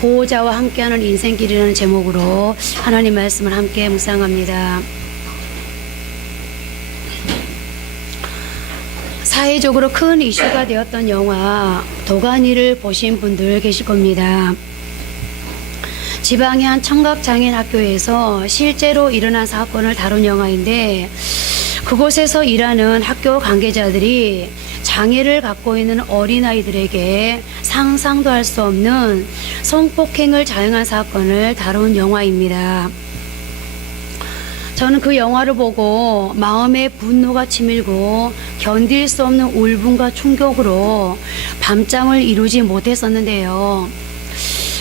보호자와 함께하는 인생길이라는 제목으로 하나님 말씀을 함께 묵상합니다. 사회적으로 큰 이슈가 되었던 영화 도가니를 보신 분들 계실 겁니다. 지방의 한 청각장애인 학교에서 실제로 일어난 사건을 다룬 영화인데, 그곳에서 일하는 학교 관계자들이 장애를 갖고 있는 어린아이들에게 상상도 할 수 없는 성폭행을 자행한 사건을 다룬 영화입니다. 저는 그 영화를 보고 마음에 분노가 치밀고 견딜 수 없는 울분과 충격으로 밤잠을 이루지 못했었는데요.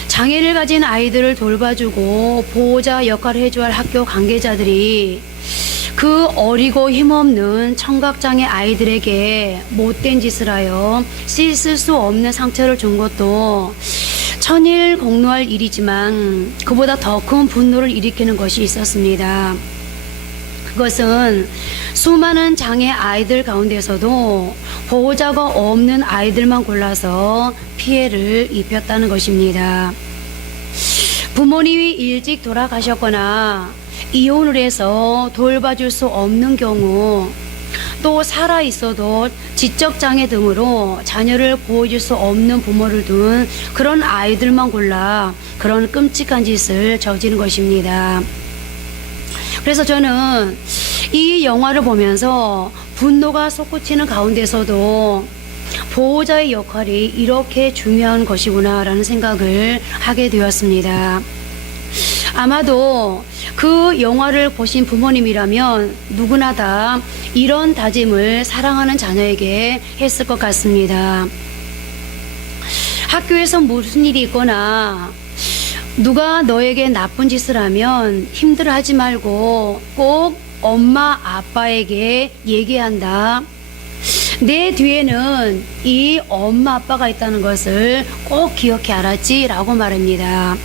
장애를 가진 아이들을 돌봐주고 보호자 역할을 해줘야 할 학교 관계자들이 그 어리고 힘없는 청각장애 아이들에게 못된 짓을 하여 씻을 수 없는 상처를 준 것도 천일 공로할 일이지만 그보다 더 큰 분노를 일으키는 것이 있었습니다. 그것은 수많은 장애 아이들 가운데서도 보호자가 없는 아이들만 골라서 피해를 입혔다는 것입니다. 부모님이 일찍 돌아가셨거나 이혼을 해서 돌봐줄 수 없는 경우, 또 살아있어도 지적장애 등으로 자녀를 보호해줄 수 없는 부모를 둔 그런 아이들만 골라 그런 끔찍한 짓을 저지른 것입니다. 그래서 저는 이 영화를 보면서 분노가 솟구치는 가운데서도 보호자의 역할이 이렇게 중요한 것이구나 라는 생각을 하게 되었습니다. 아마도 그 영화를 보신 부모님이라면 누구나 다 이런 다짐을 사랑하는 자녀에게 했을 것 같습니다. 학교에서 무슨 일이 있거나 누가 너에게 나쁜 짓을 하면 힘들어하지 말고 꼭 엄마 아빠에게 얘기한다. 내 뒤에는 이 엄마 아빠가 있다는 것을 꼭 기억해 알았지? 라고 말합니다.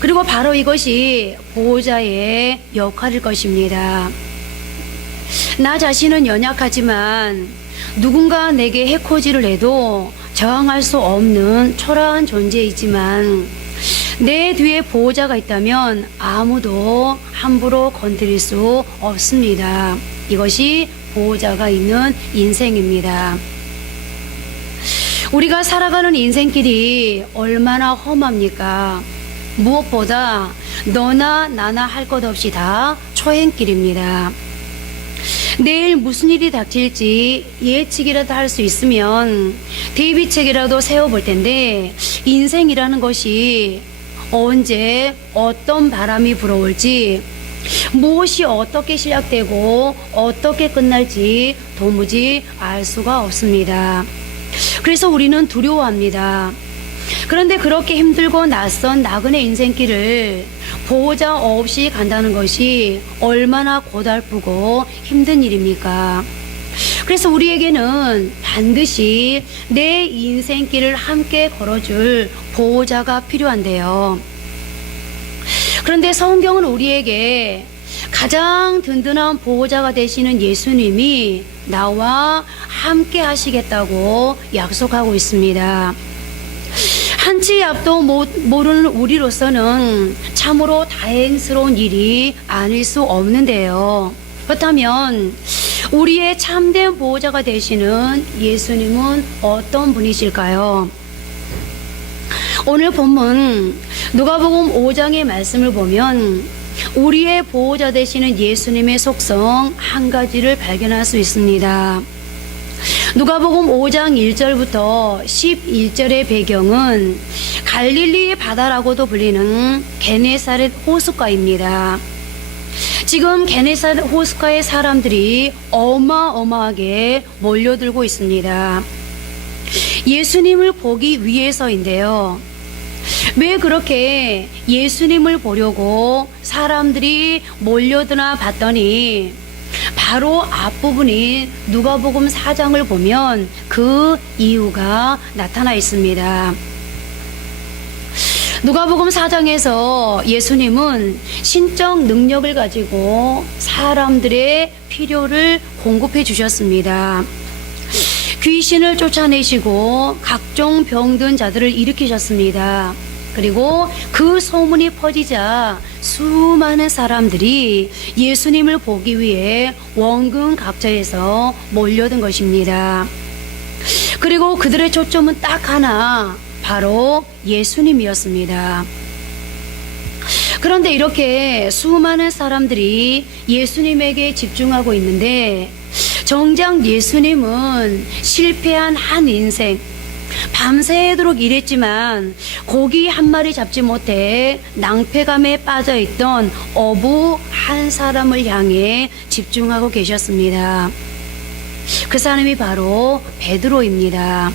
그리고 바로 이것이 보호자의 역할일 것입니다. 나 자신은 연약하지만 누군가 내게 해코지를 해도 저항할 수 없는 초라한 존재이지만 내 뒤에 보호자가 있다면 아무도 함부로 건드릴 수 없습니다. 이것이 보호자가 있는 인생입니다. 우리가 살아가는 인생길이 얼마나 험합니까? 무엇보다 너나 나나 할 것 없이 다 초행길입니다. 내일 무슨 일이 닥칠지 예측이라도 할 수 있으면 대비책이라도 세워볼 텐데, 인생이라는 것이 언제 어떤 바람이 불어올지, 무엇이 어떻게 시작되고 어떻게 끝날지 도무지 알 수가 없습니다. 그래서 우리는 두려워합니다. 그런데 그렇게 힘들고 낯선 나그네 인생길을 보호자 없이 간다는 것이 얼마나 고달프고 힘든 일입니까? 그래서 우리에게는 반드시 내 인생길을 함께 걸어줄 보호자가 필요한데요. 그런데 성경은 우리에게 가장 든든한 보호자가 되시는 예수님이 나와 함께 하시겠다고 약속하고 있습니다. 한치 앞도 모르는 우리로서는 참으로 다행스러운 일이 아닐 수 없는데요. 그렇다면 우리의 참된 보호자가 되시는 예수님은 어떤 분이실까요? 오늘 본문 누가복음 5장의 말씀을 보면 우리의 보호자 되시는 예수님의 속성 한 가지를 발견할 수 있습니다. 누가복음 5장 1절부터 11절의 배경은 갈릴리 바다라고도 불리는 게네사렛 호숫가입니다. 지금 게네사렛 호숫가의 사람들이 어마어마하게 몰려들고 있습니다. 예수님을 보기 위해서인데요. 왜 그렇게 예수님을 보려고 사람들이 몰려드나 봤더니 바로 앞부분인 누가복음 4장을 보면 그 이유가 나타나 있습니다. 누가복음 4장에서 예수님은 신적 능력을 가지고 사람들의 필요를 공급해 주셨습니다. 귀신을 쫓아내시고 각종 병든 자들을 일으키셨습니다. 그리고 그 소문이 퍼지자 수많은 사람들이 예수님을 보기 위해 원근 각처에서 몰려든 것입니다. 그리고 그들의 초점은 딱 하나, 바로 예수님이었습니다. 그런데 이렇게 수많은 사람들이 예수님에게 집중하고 있는데 정작 예수님은 실패한 한 인생, 밤새도록 일했지만 고기 한 마리 잡지 못해 낭패감에 빠져있던 어부 한 사람을 향해 집중하고 계셨습니다. 그 사람이 바로 베드로입니다.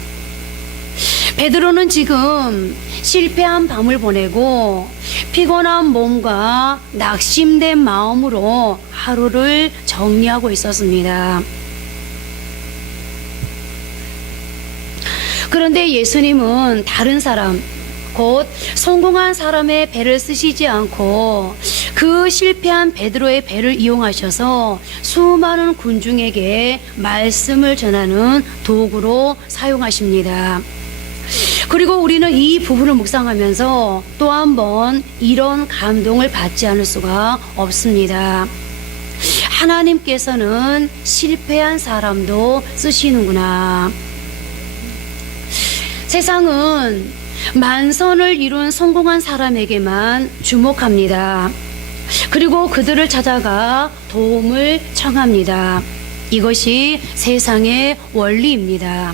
베드로는 지금 실패한 밤을 보내고 피곤한 몸과 낙심된 마음으로 하루를 정리하고 있었습니다. 그런데 예수님은 다른 사람, 곧 성공한 사람의 배를 쓰시지 않고 그 실패한 베드로의 배를 이용하셔서 수많은 군중에게 말씀을 전하는 도구로 사용하십니다. 그리고 우리는 이 부분을 묵상하면서 또 한 번 이런 감동을 받지 않을 수가 없습니다. 하나님께서는 실패한 사람도 쓰시는구나. 세상은 만선을 이룬 성공한 사람에게만 주목합니다. 그리고 그들을 찾아가 도움을 청합니다. 이것이 세상의 원리입니다.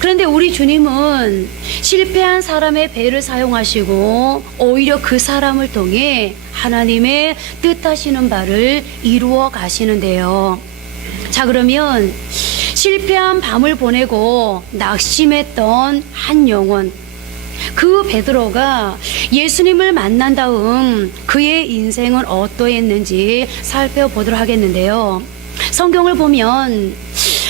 그런데 우리 주님은 실패한 사람의 배를 사용하시고 오히려 그 사람을 통해 하나님의 뜻하시는 바를 이루어 가시는데요. 자, 그러면 실패한 밤을 보내고 낙심했던 한 영혼, 그 베드로가 예수님을 만난 다음 그의 인생은 어떠했는지 살펴보도록 하겠는데요. 성경을 보면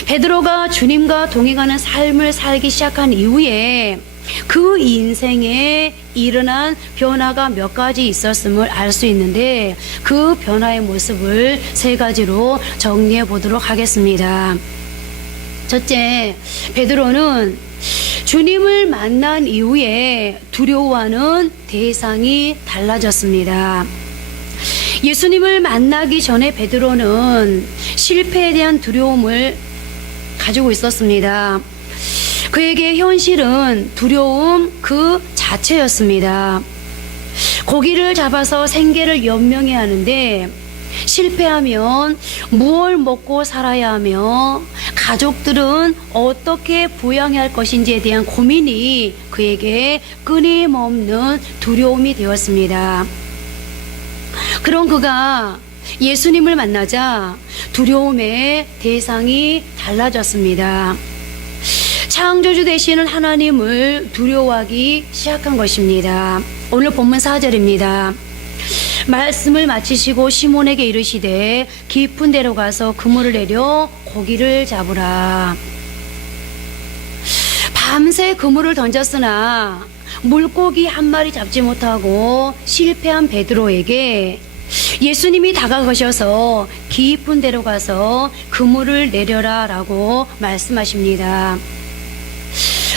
베드로가 주님과 동행하는 삶을 살기 시작한 이후에 그 인생에 일어난 변화가 몇 가지 있었음을 알 수 있는데 그 변화의 모습을 세 가지로 정리해 보도록 하겠습니다. 첫째, 베드로는 주님을 만난 이후에 두려워하는 대상이 달라졌습니다. 예수님을 만나기 전에 베드로는 실패에 대한 두려움을 가지고 있었습니다. 그에게 현실은 두려움 그 자체였습니다. 고기를 잡아서 생계를 연명해야 하는데 실패하면 무엇을 먹고 살아야 하며 가족들은 어떻게 부양해야 할 것인지에 대한 고민이 그에게 끊임없는 두려움이 되었습니다. 그런 그가 예수님을 만나자 두려움의 대상이 달라졌습니다. 창조주 되시는 하나님을 두려워하기 시작한 것입니다. 오늘 본문 4절입니다. 말씀을 마치시고 시몬에게 이르시되 깊은 데로 가서 그물을 내려 고기를 잡으라. 밤새 그물을 던졌으나 물고기 한 마리 잡지 못하고 실패한 베드로에게 예수님이 다가가셔서 깊은 데로 가서 그물을 내려라 라고 말씀하십니다.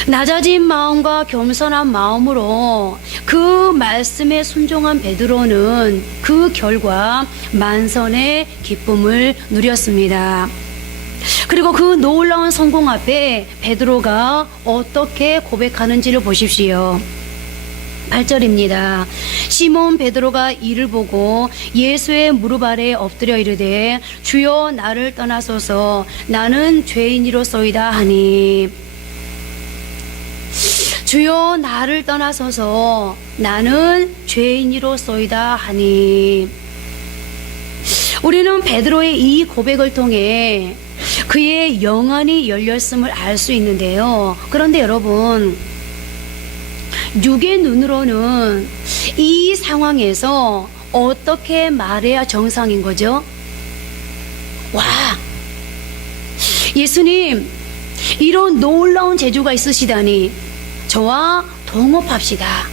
낮아진 마음과 겸손한 마음으로 그 말씀에 순종한 베드로는 그 결과 만선의 기쁨을 누렸습니다. 그리고 그 놀라운 성공 앞에 베드로가 어떻게 고백하는지를 보십시오. 8절입니다. 시몬 베드로가 이를 보고 예수의 무릎 아래 엎드려 이르되 주여 나를 떠나소서 나는 죄인이로소이다 하니. 주여 나를 떠나소서 나는 죄인이로소이다 하니. 우리는 베드로의 이 고백을 통해 그의 영안이 열렸음을 알 수 있는데요. 그런데 여러분, 육의 눈으로는 이 상황에서 어떻게 말해야 정상인 거죠? 와, 예수님, 이런 놀라운 재주가 있으시다니 저와 동업합시다.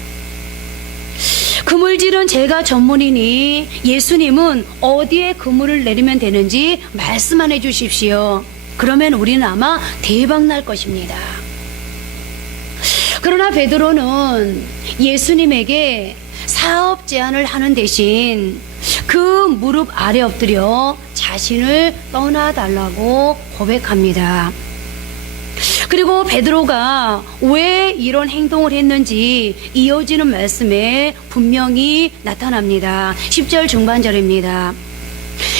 그물질은 제가 전문이니 예수님은 어디에 그물을 내리면 되는지 말씀만 해주십시오. 그러면 우리는 아마 대박 날 것입니다. 그러나 베드로는 예수님에게 사업 제안을 하는 대신 그 무릎 아래 엎드려 자신을 떠나달라고 고백합니다. 그리고 베드로가 왜 이런 행동을 했는지 이어지는 말씀에 분명히 나타납니다. 10절 중반절입니다.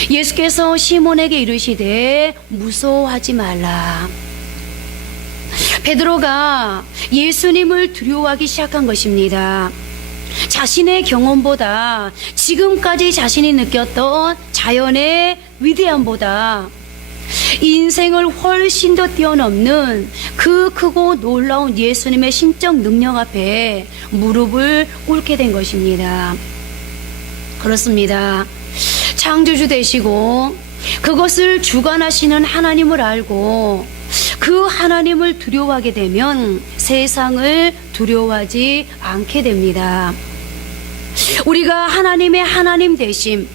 예수께서 시몬에게 이르시되 무서워하지 말라. 베드로가 예수님을 두려워하기 시작한 것입니다. 자신의 경험보다 지금까지 자신이 느꼈던 자연의 위대함보다 인생을 훨씬 더 뛰어넘는 그 크고 놀라운 예수님의 신적 능력 앞에 무릎을 꿇게 된 것입니다. 그렇습니다. 창조주 되시고 그것을 주관하시는 하나님을 알고 그 하나님을 두려워하게 되면 세상을 두려워하지 않게 됩니다. 우리가 하나님의 하나님 되심,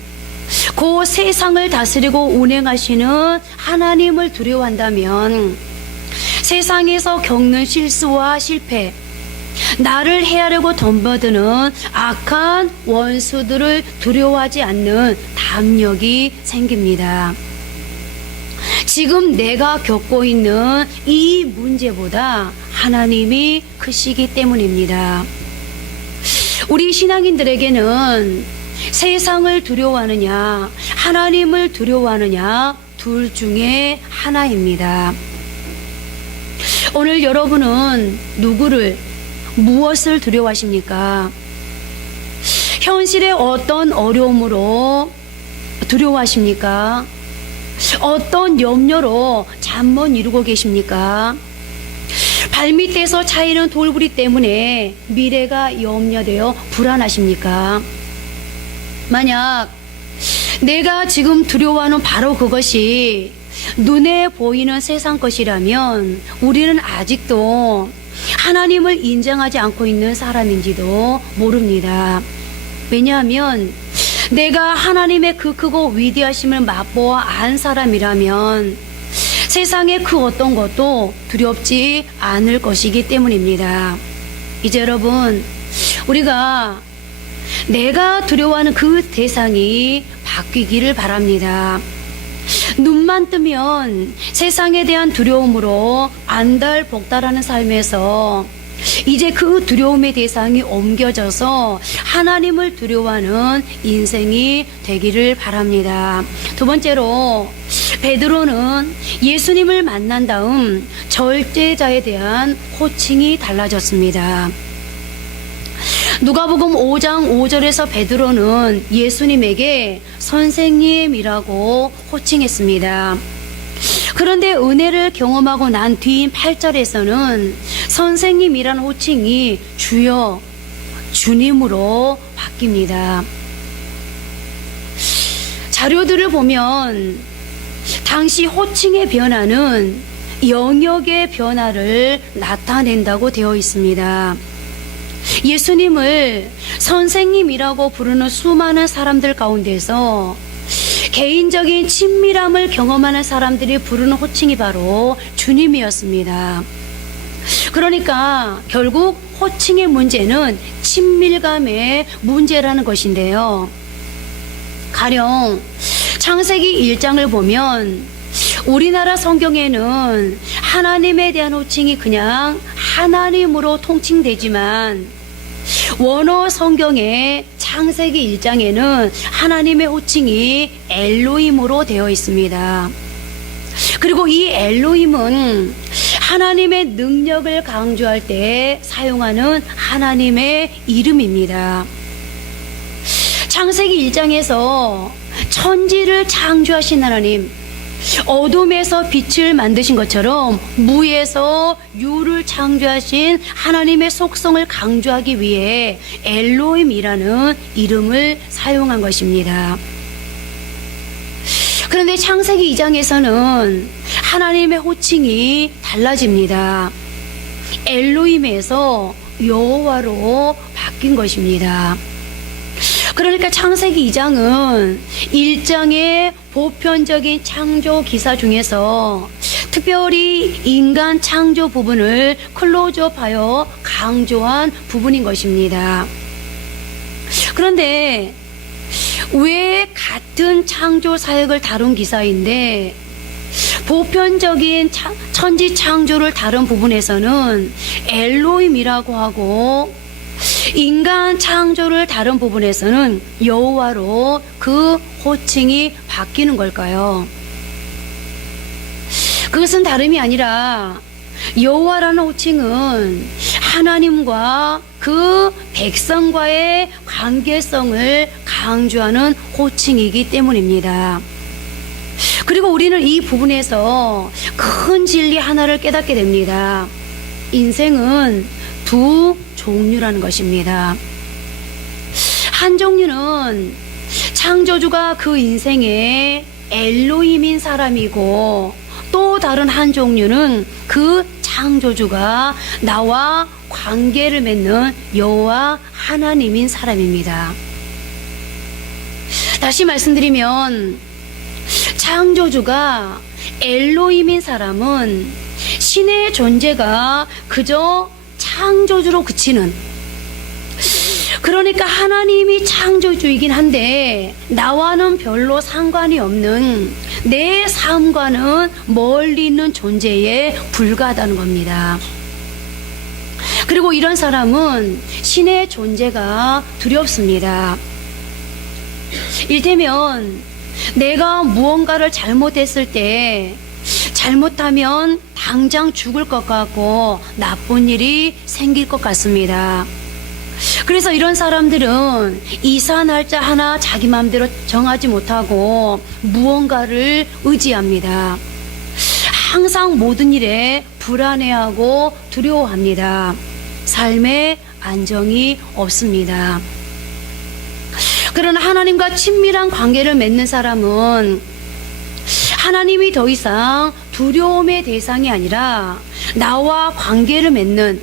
그 세상을 다스리고 운행하시는 하나님을 두려워한다면 세상에서 겪는 실수와 실패, 나를 헤아려고 덤벼드는 악한 원수들을 두려워하지 않는 담력이 생깁니다. 지금 내가 겪고 있는 이 문제보다 하나님이 크시기 때문입니다. 우리 신앙인들에게는 세상을 두려워하느냐, 하나님을 두려워하느냐, 둘 중에 하나입니다. 오늘 여러분은 누구를, 무엇을 두려워하십니까? 현실의 어떤 어려움으로 두려워하십니까? 어떤 염려로 잠 못 이루고 계십니까? 발밑에서 차이는 돌부리 때문에 미래가 염려되어 불안하십니까? 만약 내가 지금 두려워하는 바로 그것이 눈에 보이는 세상 것이라면 우리는 아직도 하나님을 인정하지 않고 있는 사람인지도 모릅니다. 왜냐하면 내가 하나님의 그 크고 위대하심을 맛보아 안 사람이라면 세상의 그 어떤 것도 두렵지 않을 것이기 때문입니다. 이제 여러분, 우리가 내가 두려워하는 그 대상이 바뀌기를 바랍니다. 눈만 뜨면 세상에 대한 두려움으로 안달복달하는 삶에서 이제 그 두려움의 대상이 옮겨져서 하나님을 두려워하는 인생이 되기를 바랍니다. 두 번째로, 베드로는 예수님을 만난 다음 절제자에 대한 호칭이 달라졌습니다. 누가복음 5장 5절에서 베드로는 예수님에게 선생님이라고 호칭했습니다. 그런데 은혜를 경험하고 난 뒤인 8절에서는 선생님이란 호칭이 주여, 주님으로 바뀝니다. 자료들을 보면 당시 호칭의 변화는 영역의 변화를 나타낸다고 되어 있습니다. 예수님을 선생님이라고 부르는 수많은 사람들 가운데서 개인적인 친밀함을 경험하는 사람들이 부르는 호칭이 바로 주님이었습니다. 그러니까 결국 호칭의 문제는 친밀감의 문제라는 것인데요. 가령 창세기 1장을 보면 우리나라 성경에는 하나님에 대한 호칭이 그냥 하나님으로 통칭되지만 원어 성경의 창세기 1장에는 하나님의 호칭이 엘로힘으로 되어 있습니다. 그리고 이 엘로힘은 하나님의 능력을 강조할 때 사용하는 하나님의 이름입니다. 창세기 1장에서 천지를 창조하신 하나님, 어둠에서 빛을 만드신 것처럼 무에서 유를 창조하신 하나님의 속성을 강조하기 위해 엘로힘이라는 이름을 사용한 것입니다. 그런데 창세기 2장에서는 하나님의 호칭이 달라집니다. 엘로힘에서 여호와로 바뀐 것입니다. 그러니까 창세기 2장은 1장의 보편적인 창조 기사 중에서 특별히 인간 창조 부분을 클로즈업하여 강조한 부분인 것입니다. 그런데 왜 같은 창조 사역을 다룬 기사인데 보편적인 천지 창조를 다룬 부분에서는 엘로힘이라고 하고 인간 창조를 다룬 부분에서는 여호와로 그 호칭이 바뀌는 걸까요? 그것은 다름이 아니라 여호와라는 호칭은 하나님과 그 백성과의 관계성을 강조하는 호칭이기 때문입니다. 그리고 우리는 이 부분에서 큰 진리 하나를 깨닫게 됩니다. 인생은 두 종류라는 것입니다. 한 종류는 창조주가 그 인생의 엘로힘인 사람이고, 또 다른 한 종류는 그 창조주가 나와 관계를 맺는 여호와 하나님인 사람입니다. 다시 말씀드리면 창조주가 엘로힘인 사람은 신의 존재가 그저 창조주로 그치는, 그러니까 하나님이 창조주이긴 한데 나와는 별로 상관이 없는 내 삶과는 멀리 있는 존재에 불과하다는 겁니다. 그리고 이런 사람은 신의 존재가 두렵습니다. 이를테면 내가 무언가를 잘못했을 때 잘못하면 당장 죽을 것 같고 나쁜 일이 생길 것 같습니다. 그래서 이런 사람들은 이사 날짜 하나 자기 마음대로 정하지 못하고 무언가를 의지합니다. 항상 모든 일에 불안해하고 두려워합니다. 삶에 안정이 없습니다. 그러나 하나님과 친밀한 관계를 맺는 사람은 하나님이 더 이상 두려움의 대상이 아니라 나와 관계를 맺는,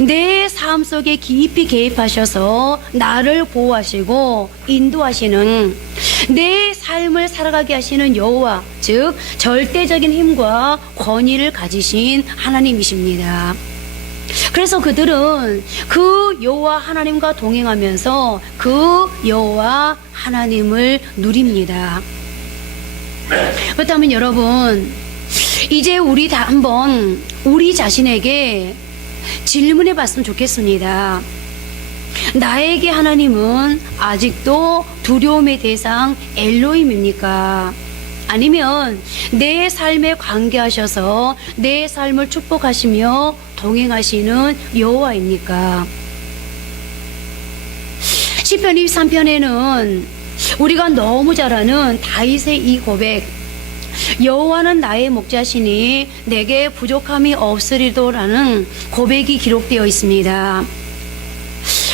내 삶 속에 깊이 개입하셔서 나를 보호하시고 인도하시는, 내 삶을 살아가게 하시는 여호와, 즉 절대적인 힘과 권위를 가지신 하나님이십니다. 그래서 그들은 그 여호와 하나님과 동행하면서 그 여호와 하나님을 누립니다. 그렇다면 여러분, 이제 우리 다 한번 우리 자신에게 질문해 봤으면 좋겠습니다. 나에게 하나님은 아직도 두려움의 대상 엘로힘입니까? 아니면 내 삶에 관계하셔서 내 삶을 축복하시며 동행하시는 여호와입니까? 시편 23편에는 우리가 너무 잘 아는 다윗의 이 고백, 여호와는 나의 목자시니 내게 부족함이 없으리도라는 고백이 기록되어 있습니다.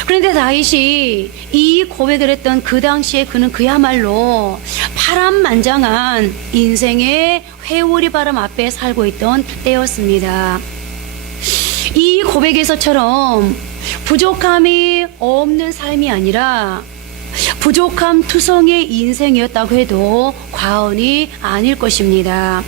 그런데 다윗이 이 고백을 했던 그 당시에 그는 그야말로 파란만장한 인생의 회오리 바람 앞에 살고 있던 때였습니다. 이 고백에서처럼 부족함이 없는 삶이 아니라 부족함 투성의 인생이었다고 해도 과언이 아닐 것입니다.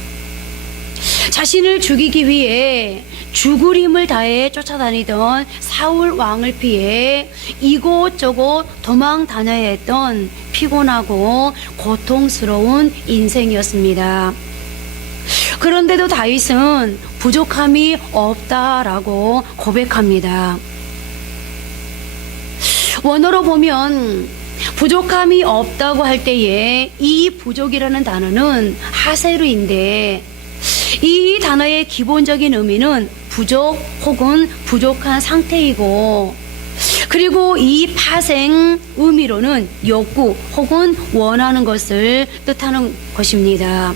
자신을 죽이기 위해 죽을 힘을 다해 쫓아다니던 사울 왕을 피해 이곳저곳 도망 다녀야 했던 피곤하고 고통스러운 인생이었습니다. 그런데도 다윗은 부족함이 없다라고 고백합니다. 원어로 보면 부족함이 없다고 할 때에 이 부족이라는 단어는 하세르인데, 이 단어의 기본적인 의미는 부족 혹은 부족한 상태이고, 그리고 이 파생 의미로는 욕구 혹은 원하는 것을 뜻하는 것입니다.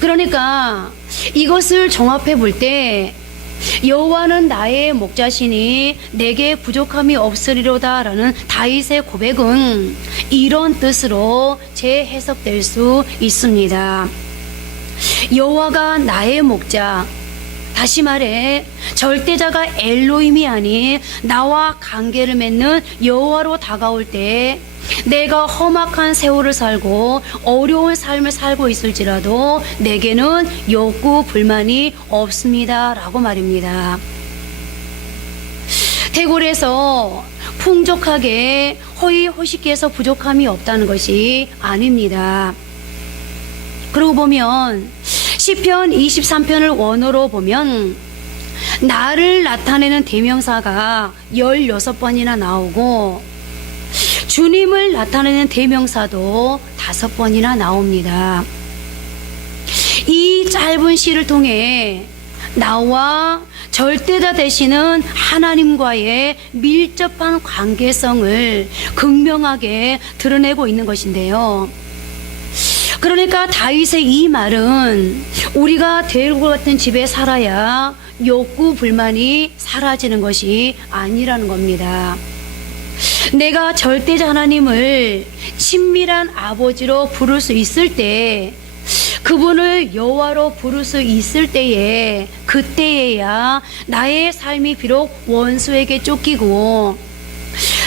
그러니까 이것을 종합해 볼 때 여호와는 나의 목자시니 내게 부족함이 없으리로다라는 다윗의 고백은 이런 뜻으로 재해석될 수 있습니다. 여호와가 나의 목자, 다시 말해 절대자가 엘로힘이 아닌 나와 관계를 맺는 여호와로 다가올 때 내가 험악한 세월을 살고 어려운 삶을 살고 있을지라도 내게는 욕구 불만이 없습니다 라고 말입니다. 대궐에서 풍족하게 허위허식해서 부족함이 없다는 것이 아닙니다. 그러고 보면 시편 23편을 원어로 보면 나를 나타내는 대명사가 16번이나 나오고 주님을 나타내는 대명사도 5번이나 나옵니다. 이 짧은 시를 통해 나와 절대자 되시는 하나님과의 밀접한 관계성을 극명하게 드러내고 있는 것인데요. 그러니까 다윗의 이 말은 우리가 대궐 같은 집에 살아야 욕구 불만이 사라지는 것이 아니라는 겁니다. 내가 절대자 하나님을 친밀한 아버지로 부를 수 있을 때, 그분을 여호와로 부를 수 있을 때에, 그때에야 나의 삶이 비록 원수에게 쫓기고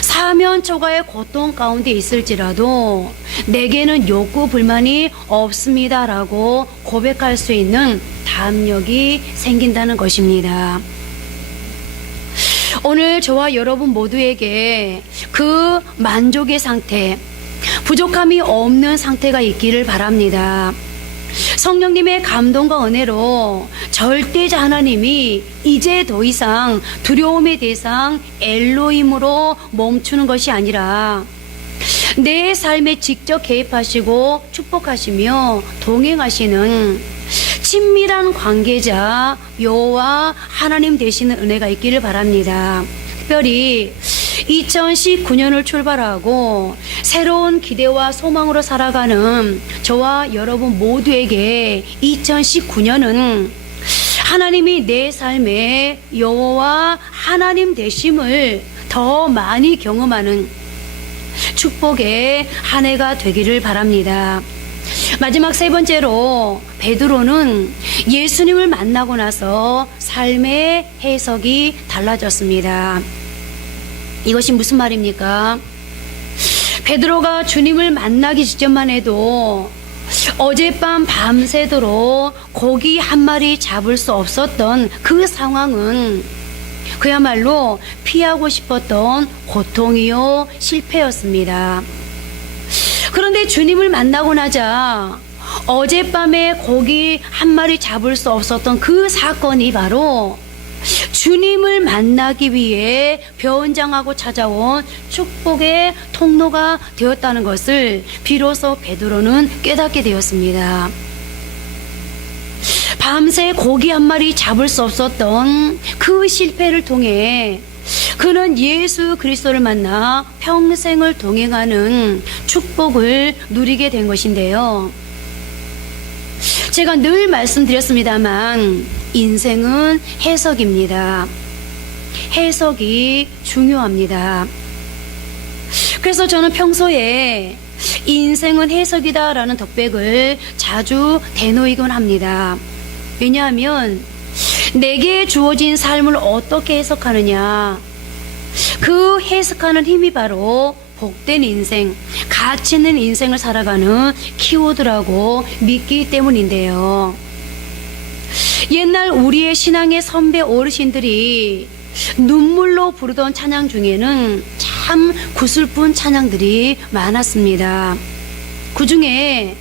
사면 초가의 고통 가운데 있을지라도 내게는 욕구 불만이 없습니다라고 고백할 수 있는 담력이 생긴다는 것입니다. 오늘 저와 여러분 모두에게 그 만족의 상태, 부족함이 없는 상태가 있기를 바랍니다. 성령님의 감동과 은혜로 절대자 하나님이 이제 더 이상 두려움의 대상 엘로힘으로 멈추는 것이 아니라 내 삶에 직접 개입하시고 축복하시며 동행하시는 친밀한 관계자 여호와 하나님 되시는 은혜가 있기를 바랍니다. 특별히 2019년을 출발하고 새로운 기대와 소망으로 살아가는 저와 여러분 모두에게 2019년은 하나님이 내 삶에 여호와 하나님 되심을 더 많이 경험하는 축복의 한 해가 되기를 바랍니다. 마지막 세 번째로 베드로는 예수님을 만나고 나서 삶의 해석이 달라졌습니다. 이것이 무슨 말입니까? 베드로가 주님을 만나기 직전만 해도 어젯밤 밤새도록 고기 한 마리 잡을 수 없었던 그 상황은 그야말로 피하고 싶었던 고통이요 실패였습니다. 그런데 주님을 만나고 나자 어젯밤에 고기 한 마리 잡을 수 없었던 그 사건이 바로 주님을 만나기 위해 변장하고 찾아온 축복의 통로가 되었다는 것을 비로소 베드로는 깨닫게 되었습니다. 밤새 고기 한 마리 잡을 수 없었던 그 실패를 통해 그는 예수 그리스도를 만나 평생을 동행하는 축복을 누리게 된 것인데요. 제가 늘 말씀드렸습니다만 인생은 해석입니다. 해석이 중요합니다. 그래서 저는 평소에 인생은 해석이다 라는 덕백을 자주 대놓이곤 합니다. 왜냐하면 내게 주어진 삶을 어떻게 해석하느냐, 그 해석하는 힘이 바로 복된 인생, 가치 있는 인생을 살아가는 키워드라고 믿기 때문인데요. 옛날 우리의 신앙의 선배 어르신들이 눈물로 부르던 찬양 중에는 참 구슬픈 찬양들이 많았습니다. 그 중에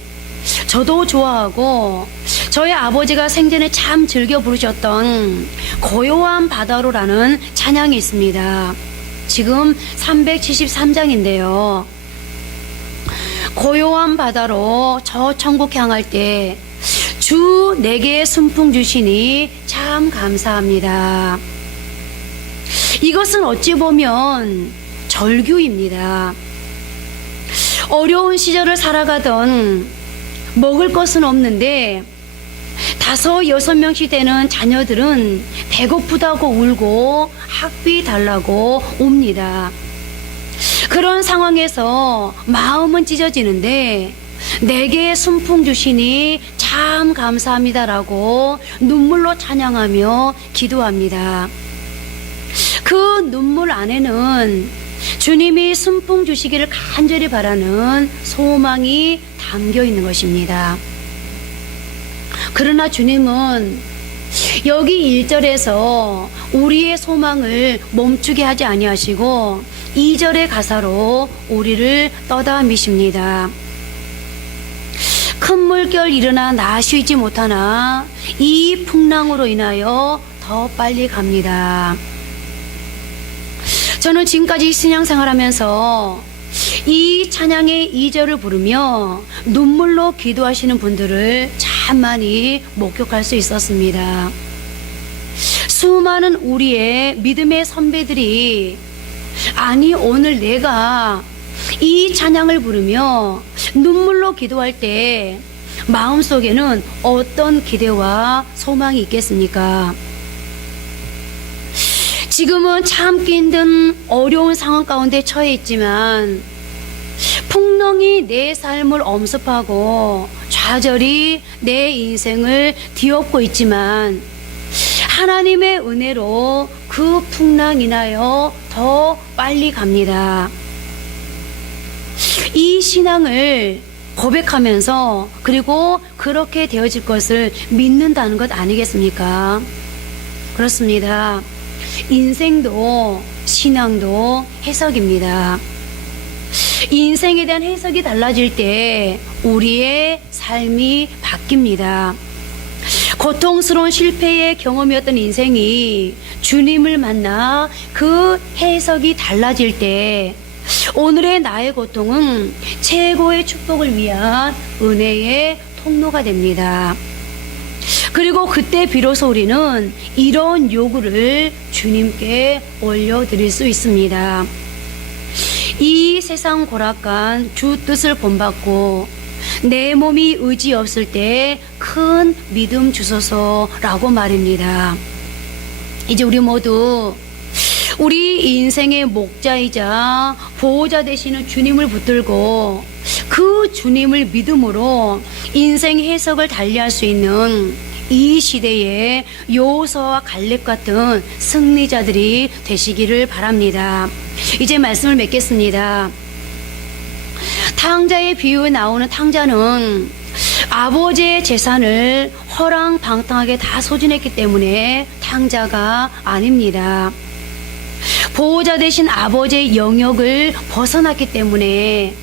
저도 좋아하고 저희 아버지가 생전에 참 즐겨 부르셨던 고요한 바다로라는 찬양이 있습니다. 지금 373장인데요. 고요한 바다로 저 천국 향할 때 주 내게 순풍 주시니 참 감사합니다. 이것은 어찌 보면 절규입니다. 어려운 시절을 살아가던 먹을 것은 없는데 5, 6명씩 되는 자녀들은 배고프다고 울고 학비 달라고 옵니다. 그런 상황에서 마음은 찢어지는데 내게 순풍 주시니 참 감사합니다라고 눈물로 찬양하며 기도합니다. 그 눈물 안에는 주님이 순풍 주시기를 간절히 바라는 소망이 담겨 있는 것입니다. 그러나 주님은 여기 1절에서 우리의 소망을 멈추게 하지 아니하시고 2절의 가사로 우리를 떠다 미십니다. 큰 물결 일어나 나 쉬지 못하나 이 풍랑으로 인하여 더 빨리 갑니다. 저는 지금까지 신앙생활하면서 이 찬양의 2절을 부르며 눈물로 기도하시는 분들을 참 많이 목격할 수 있었습니다. 수많은 우리의 믿음의 선배들이 아니 오늘 내가 이 찬양을 부르며 눈물로 기도할 때 마음속에는 어떤 기대와 소망이 있겠습니까? 지금은 참기 힘든 어려운 상황 가운데 처해 있지만 풍랑이 내 삶을 엄습하고 좌절이 내 인생을 뒤엎고 있지만 하나님의 은혜로 그 풍랑 인하여 더 빨리 갑니다. 이 신앙을 고백하면서 그리고 그렇게 되어질 것을 믿는다는 것 아니겠습니까? 그렇습니다. 인생도 신앙도 해석입니다. 인생에 대한 해석이 달라질 때 우리의 삶이 바뀝니다. 고통스러운 실패의 경험이었던 인생이 주님을 만나 그 해석이 달라질 때 오늘의 나의 고통은 최고의 축복을 위한 은혜의 통로가 됩니다. 그리고 그때 비로소 우리는 이런 요구를 주님께 올려드릴 수 있습니다. 이 세상 고락간 주 뜻을 본받고 내 몸이 의지 없을 때 큰 믿음 주소서라고 말입니다. 이제 우리 모두 우리 인생의 목자이자 보호자 되시는 주님을 붙들고 그 주님을 믿음으로 인생 해석을 달리할 수 있는 이 시대의 요호수아와 갈렙 같은 승리자들이 되시기를 바랍니다. 이제 말씀을 맺겠습니다. 탕자의 비유에 나오는 탕자는 아버지의 재산을 허랑방탕하게 다 소진했기 때문에 탕자가 아닙니다. 보호자 되신 아버지의 영역을 벗어났기 때문에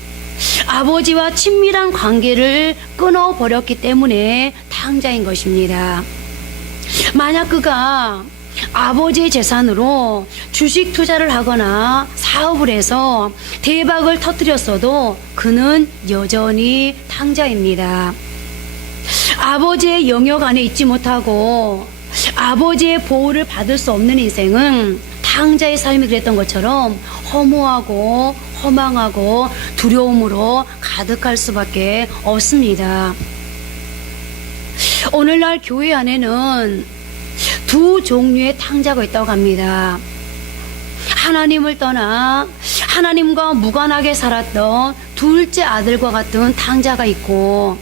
아버지와 친밀한 관계를 끊어버렸기 때문에 탕자인 것입니다. 만약 그가 아버지의 재산으로 주식 투자를 하거나 사업을 해서 대박을 터뜨렸어도 그는 여전히 탕자입니다. 아버지의 영역 안에 있지 못하고 아버지의 보호를 받을 수 없는 인생은 탕자의 삶이 그랬던 것처럼 허무하고 허망하고 두려움으로 가득할 수밖에 없습니다. 오늘날 교회 안에는 두 종류의 탕자가 있다고 합니다. 하나님을 떠나 하나님과 무관하게 살았던 둘째 아들과 같은 탕자가 있고,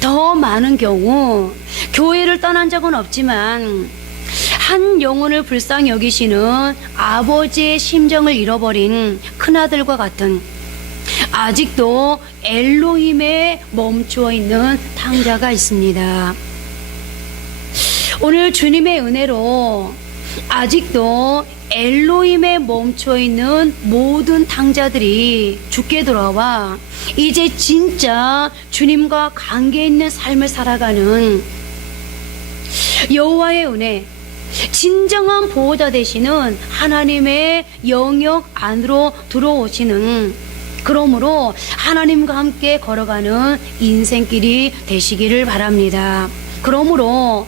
더 많은 경우 교회를 떠난 적은 없지만 한 영혼을 불쌍히 여기시는 아버지의 심정을 잃어버린 큰아들과 같은, 아직도 엘로힘에 멈추어 있는 탕자가 있습니다. 오늘 주님의 은혜로 아직도 엘로힘에 멈추어 있는 모든 탕자들이 주께 돌아와 이제 진짜 주님과 관계 있는 삶을 살아가는 여호와의 은혜, 진정한 보호자 되시는 하나님의 영역 안으로 들어오시는, 그러므로 하나님과 함께 걸어가는 인생길이 되시기를 바랍니다. 그러므로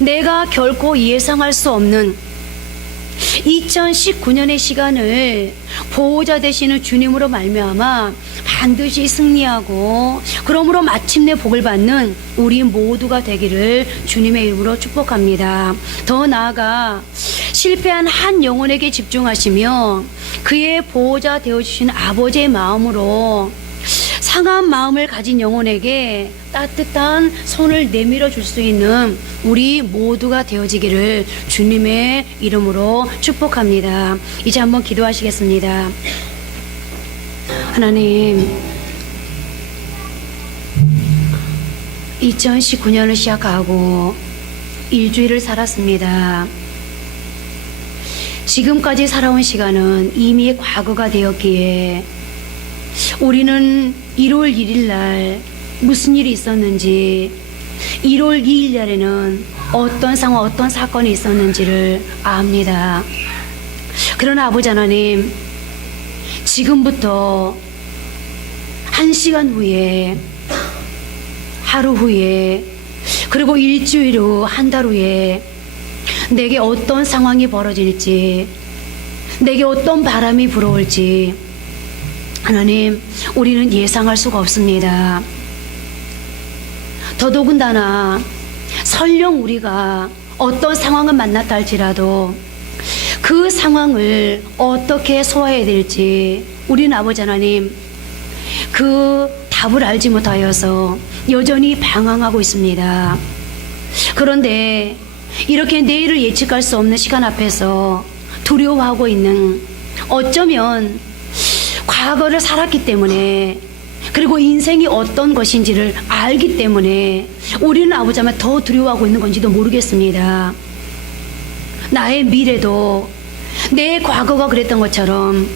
내가 결코 예상할 수 없는 2019년의 시간을 보호자 되시는 주님으로 말미암아 반드시 승리하고, 그러므로 마침내 복을 받는 우리 모두가 되기를 주님의 이름으로 축복합니다. 더 나아가 실패한 한 영혼에게 집중하시며 그의 보호자 되어주신 아버지의 마음으로 상한 마음을 가진 영혼에게 따뜻한 손을 내밀어 줄 수 있는 우리 모두가 되어지기를 주님의 이름으로 축복합니다. 이제 한번 기도하시겠습니다. 하나님, 2019년을 시작하고 일주일을 살았습니다. 지금까지 살아온 시간은 이미 과거가 되었기에 우리는 1월 1일 날 무슨 일이 있었는지, 1월 2일 날에는 어떤 상황, 어떤 사건이 있었는지를 압니다. 그러나 아버지 하나님, 지금부터 1시간 후에, 하루 후에, 그리고 일주일 후, 한 달 후에 내게 어떤 상황이 벌어질지, 내게 어떤 바람이 불어올지 하나님, 우리는 예상할 수가 없습니다. 더더군다나 설령 우리가 어떤 상황을 만났다 할지라도 그 상황을 어떻게 소화해야 될지 우리는 아버지 하나님, 그 답을 알지 못하여서 여전히 방황하고 있습니다. 그런데 이렇게 내일을 예측할 수 없는 시간 앞에서 두려워하고 있는, 어쩌면 과거를 살았기 때문에, 그리고 인생이 어떤 것인지를 알기 때문에 우리는 아버지 하나님 더 두려워하고 있는 건지도 모르겠습니다. 나의 미래도 내 과거가 그랬던 것처럼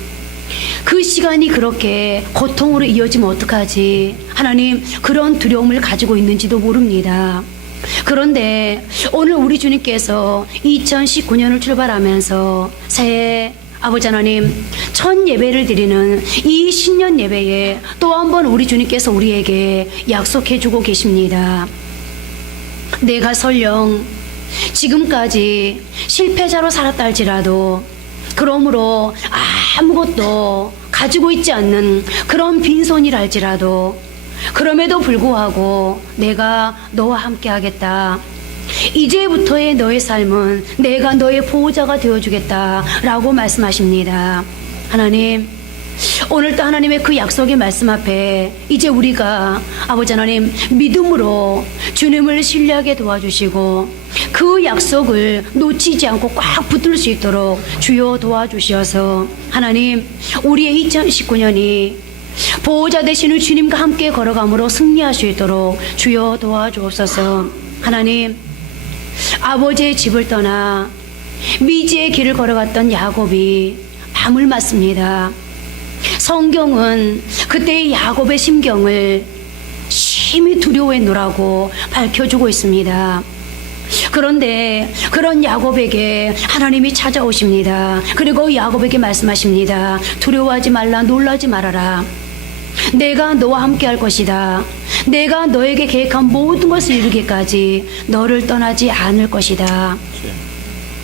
그 시간이 그렇게 고통으로 이어지면 어떡하지? 하나님, 그런 두려움을 가지고 있는지도 모릅니다. 그런데 오늘 우리 주님께서 2019년을 출발하면서 새해 아버지 하나님 첫 예배를 드리는 이 신년 예배에 또 한 번 우리 주님께서 우리에게 약속해 주고 계십니다. 내가 설령 지금까지 실패자로 살았다 할지라도, 그러므로 아무것도 가지고 있지 않는 그런 빈손이라 할지라도, 그럼에도 불구하고 내가 너와 함께 하겠다. 이제부터의 너의 삶은 내가 너의 보호자가 되어주겠다 라고 말씀하십니다. 하나님, 오늘도 하나님의 그 약속의 말씀 앞에 이제 우리가 아버지 하나님 믿음으로 주님을 신뢰하게 도와주시고 그 약속을 놓치지 않고 꽉 붙들 수 있도록 주여 도와주시어서 하나님, 우리의 2019년이 보호자 되시는 주님과 함께 걸어감으로 승리할 수 있도록 주여 도와주옵소서. 하나님, 아버지의 집을 떠나 미지의 길을 걸어갔던 야곱이 밤을 맞습니다. 성경은 그때의 야곱의 심경을 심히 두려워했노라고 밝혀주고 있습니다. 그런데 그런 야곱에게 하나님이 찾아오십니다. 그리고 야곱에게 말씀하십니다. 두려워하지 말라, 놀라지 말아라. 내가 너와 함께 할 것이다. 내가 너에게 계획한 모든 것을 이루기까지 너를 떠나지 않을 것이다.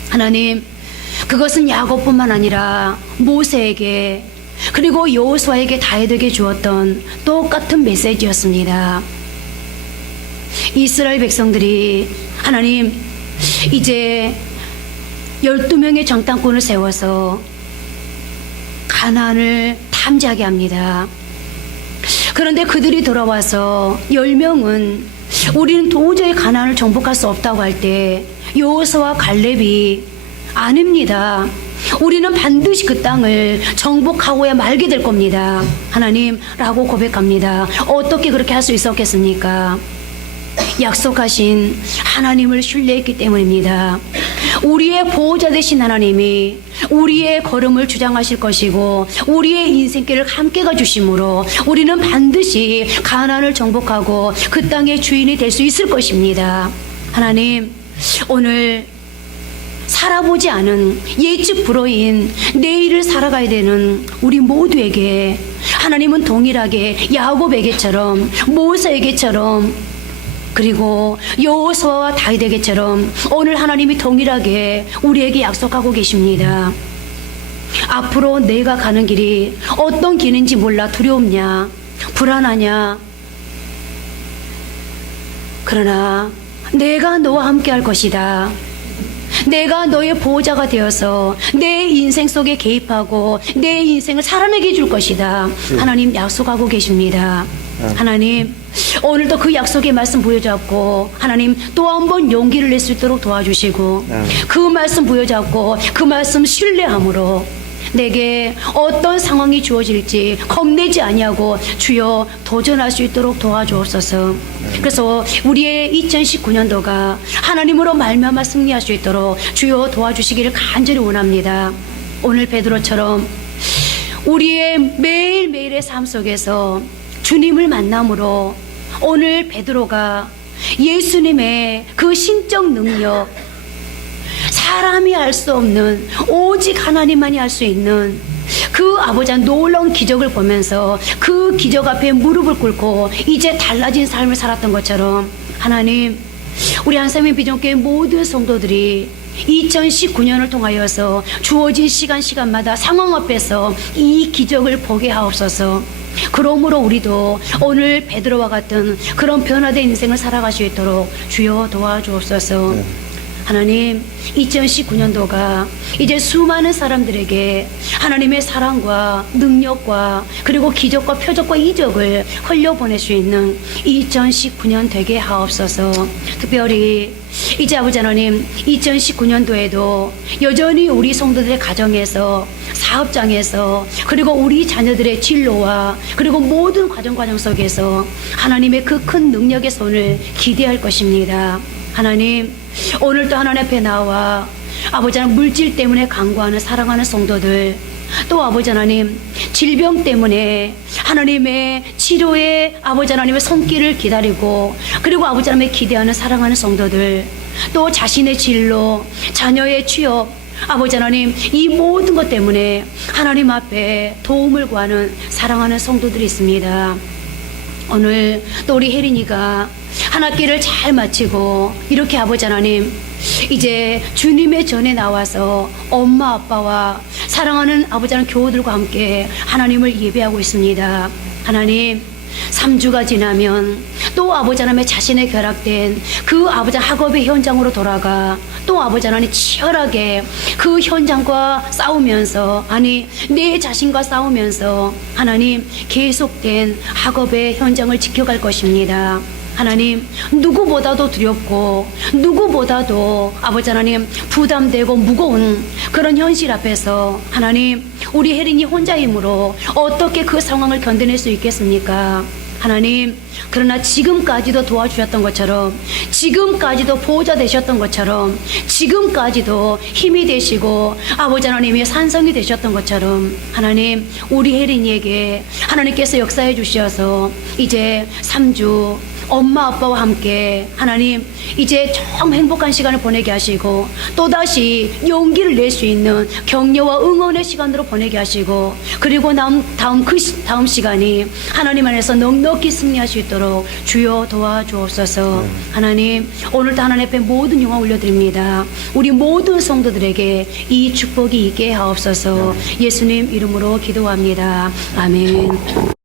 하나님, 그것은 야곱뿐만 아니라 모세에게 그리고 여호수아에게 다윗에게 주었던 똑같은 메시지였습니다. 이스라엘 백성들이 하나님 이제 12명의 정탐꾼을 세워서 가나안을 탐지하게 합니다. 그런데 그들이 돌아와서 10명은 우리는 도저히 가나안을 정복할 수 없다고 할 때 여호수아와 갈렙이 아닙니다. 우리는 반드시 그 땅을 정복하고야 말게 될 겁니다. 하나님 라고 고백합니다. 어떻게 그렇게 할 수 있었겠습니까? 약속하신 하나님을 신뢰했기 때문입니다. 우리의 보호자 되신 하나님이 우리의 걸음을 주장하실 것이고 우리의 인생길을 함께 가주심으로 우리는 반드시 가나안을 정복하고 그 땅의 주인이 될 수 있을 것입니다. 하나님, 오늘 살아보지 않은 예측 불허인 내일을 살아가야 되는 우리 모두에게 하나님은 동일하게 야곱에게처럼 모세에게처럼 그리고 여호수아와 다윗에게처럼 오늘 하나님이 동일하게 우리에게 약속하고 계십니다. 앞으로 내가 가는 길이 어떤 길인지 몰라 두렵냐, 불안하냐. 그러나 내가 너와 함께 할 것이다. 내가 너의 보호자가 되어서 내 인생 속에 개입하고 내 인생을 살아내게 해줄 것이다. 하나님 약속하고 계십니다. 하나님, 오늘도 그 약속의 말씀 부여잡고 하나님 또 한 번 용기를 낼 수 있도록 도와주시고 그 말씀 부여잡고 그 말씀 신뢰함으로 내게 어떤 상황이 주어질지 겁내지 아니하고 주여 도전할 수 있도록 도와주옵소서. 그래서 우리의 2019년도가 하나님으로 말미암아 승리할 수 있도록 주여 도와주시기를 간절히 원합니다. 오늘 베드로처럼 우리의 매일매일의 삶 속에서 주님을 만남으로 오늘 베드로가 예수님의 그 신적 능력, 사람이 알 수 없는 오직 하나님만이 할 수 있는 그 아버지의 놀라운 기적을 보면서 그 기적 앞에 무릎을 꿇고 이제 달라진 삶을 살았던 것처럼 하나님, 우리 한샘의 비전교회 모든 성도들이 2019년을 통하여서 주어진 시간마다 상황 앞에서 이 기적을 보게 하옵소서. 그러므로 우리도 오늘 베드로와 같은 그런 변화된 인생을 살아갈 수 있도록 주여 도와주옵소서. 하나님, 2019년도가 이제 수많은 사람들에게 하나님의 사랑과 능력과 그리고 기적과 표적과 이적을 흘려보낼 수 있는 2019년 되게 하옵소서. 특별히 이제 아버지 하나님, 2019년도에도 여전히 우리 성도들의 가정에서, 사업장에서, 그리고 우리 자녀들의 진로와 그리고 모든 과정 속에서 하나님의 그 큰 능력의 손을 기대할 것입니다. 하나님, 오늘도 하나님 앞에 나와 아버지 하나님, 물질 때문에 간구하는 사랑하는 성도들, 또 아버지 하나님, 질병 때문에 하나님의 치료에 아버지 하나님의 손길을 기다리고 그리고 아버지 하나님의 기대하는 사랑하는 성도들, 또 자신의 진로, 자녀의 취업, 아버지 하나님, 이 모든 것 때문에 하나님 앞에 도움을 구하는 사랑하는 성도들이 있습니다. 오늘 또 우리 혜린이가 한 학기를 잘 마치고 이렇게 아버지 하나님, 이제 주님의 전에 나와서 엄마 아빠와 사랑하는 아버지 하나님 교우들과 함께 하나님을 예배하고 있습니다. 하나님, 3주가 지나면 또 아버지 하나님의 자신의 결합된 그 아버지 학업의 현장으로 돌아가 또 아버지 하나님 치열하게 그 현장과 싸우면서, 아니 내 자신과 싸우면서 하나님 계속된 학업의 현장을 지켜갈 것입니다. 하나님, 누구보다도 두렵고 누구보다도 아버지 하나님 부담되고 무거운 그런 현실 앞에서 하나님, 우리 혜린이 혼자 힘으로 어떻게 그 상황을 견뎌낼 수 있겠습니까? 하나님, 그러나 지금까지도 도와주셨던 것처럼, 지금까지도 보호자 되셨던 것처럼, 지금까지도 힘이 되시고 아버지 하나님의 산성이 되셨던 것처럼 하나님, 우리 혜린이에게 하나님께서 역사해 주셔서 이제 3주 엄마 아빠와 함께 하나님 이제 참 행복한 시간을 보내게 하시고 또다시 용기를 낼 수 있는 격려와 응원의 시간으로 보내게 하시고, 그리고 다음 시간이 하나님 안에서 넉넉히 승리할 수 있도록 주여 도와주옵소서. 하나님, 오늘도 하나님 앞에 모든 영광 올려드립니다. 우리 모든 성도들에게 이 축복이 있게 하옵소서. 예수님 이름으로 기도합니다. 아멘.